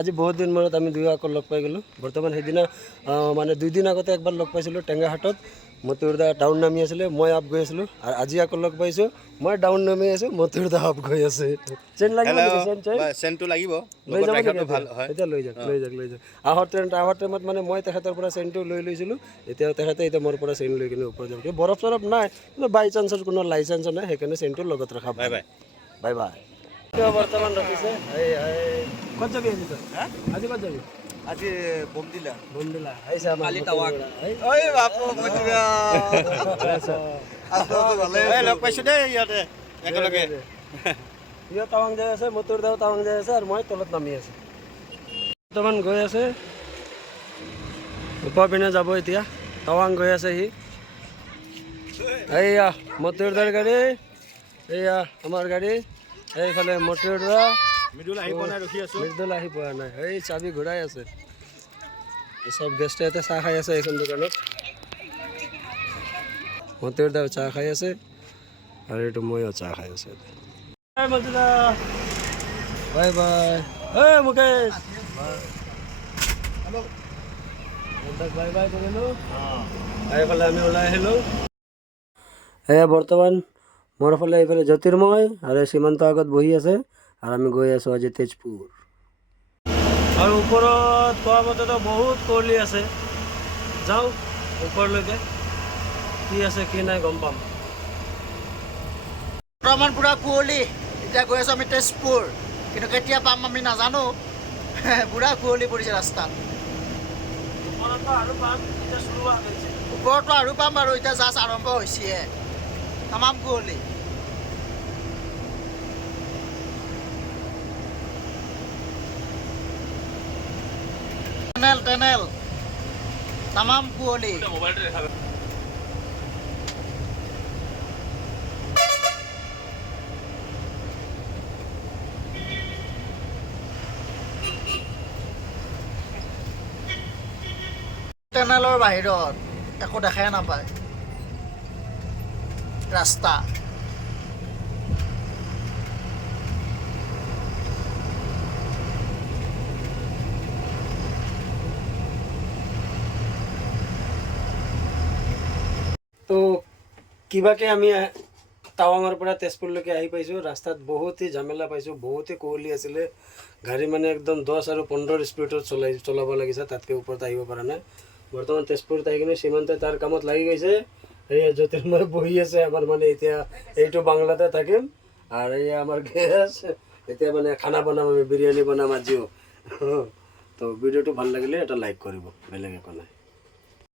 আজি বহুত দিন মূৰত আমি দুয়ো আকৌ লগ পাই গ'লোঁ। বৰ্তমান সেইদিনা মানে 2 দিন আগতে একবাৰ লগ পাইছিলোঁ টেঙাহাটত। মতিউৰদা ডাউন নামি আছিলে, মই আপ গৈ আছিলোঁ। আৰু আজি আকৌ লগ পাইছোঁ, মই ডাউন নামি আছোঁ, মতিউৰদা আপ গৈ আছে। চেইন লাগিব নেকি? চেইনটো লাগিব, লৈ যাব নেকি? এতিয়া লৈ যাওক। আহোঁ টাইমত মানে মই তেখেতৰ পৰা চেইনটো লৈ লৈছিলোঁ। এতিয়া তেখেতে মোৰ পৰা চেইন লৈ কিনে ওপৰত যাব। বৰফ চৰফ নাই, কিন্তু বাই চান্সৰ কোনো লাইচেঞ্চ নাই, সেইকাৰণে চেইনটো লগত ৰখা। Bye bye. বৰ্তমান ৰাখিছে। ক'ত যাবি আজি তই? আজি ক'ত যাবি? আজি বমদিলা আহিছে আমাৰ কালি টাৱাং। ঐ বাপু মতিউৰা লগ পাইছোঁ দেই ইয়াতে একেলগে। সিও টাৱাং যাই আছে, মতিউৰদাও টাৱাং যাই আছে, আৰু মই তলত নামি আছোঁ। বৰ্তমান গৈ আছে ওপৰ পিনে যাব এতিয়া। টাৱাং গৈ আছে সি। এইয়া মতিউৰদাৰ গাড়ী, এইয়া আমাৰ গাড়ী। এইফালে মতিউৰদা। মৃদুল আহি পোৱা নাই, ৰখি আছোঁ। মৃদুল আহি পোৱা নাই, এই চাবি ঘূৰাই আছে। চব গেষ্টে ইয়াতে চাহ খাই আছে এইখন দোকানত। মতিউৰদাও চাহ খাই আছে, আৰু এইটো ময়ো চাহ খাই আছোঁ। মতিউৰদা bye bye. Mukesh bye bye কৰিলোঁ। এইফালে আমি ওলাই আহিলোঁ। এয়া বৰ্তমান মোৰ ফালে এইফালে জ্যোতিৰ্ময় আৰু সীমান্ত আগত বহি আছে, আৰু আমি গৈ আছোঁ আজি তেজপুৰ। আৰু ওপৰত কোৱা মতেতো বহুত কুঁৱলী আছে। যাওঁ ওপৰলৈকে, কি আছে কি নাই গম পাম। বৰ্তমান পুৰা কুঁৱলী। এতিয়া গৈ আছোঁ আমি তেজপুৰ, কিন্তু কেতিয়া পাম আমি নাজানো। পুৰা কুঁৱলী পৰিছে ৰাস্তাত। ওপৰতো আৰু পাম, এতিয়া শুৰুৱাত হৈছে। ওপৰতো আৰু পাম বাৰু, এতিয়া জাষ্ট আৰম্ভ হৈছেহে। তামাম কুঁৱলী। টেনেল তামাম কুঁৱলী। টেনেলৰ বাহিৰত একো দেখাই নাপায় ৰাস্তা। তো কিবাকে আমি টাৱাঙৰ পৰা তেজপুৰলৈকে আহি পাইছোঁ। ৰাস্তাত বহুতেই ঝামেলা পাইছোঁ, বহুতেই কুঁৱলী আছিলে। গাড়ী মানে একদম 10 আৰু 15 স্পীডত চলাব লাগিছে, তাতকৈ ওপৰত আহিব পৰা নাই। বৰ্তমান তেজপুৰত আহি কিনে সীমান্তই তাৰ কামত লাগি গৈছে। এই জ্যোতিৰ্ময় বহি আছে আমাৰ, মানে এতিয়া এইটো বাংলাতে থাকিম, আৰু এই আমাৰ গেছ। এতিয়া মানে খানা বনাম, আমি বিৰিয়ানী বনাম আজিও। তো ভিডিঅ'টো ভাল লাগিলে এটা লাইক কৰিব, বেলেগ একো নাই।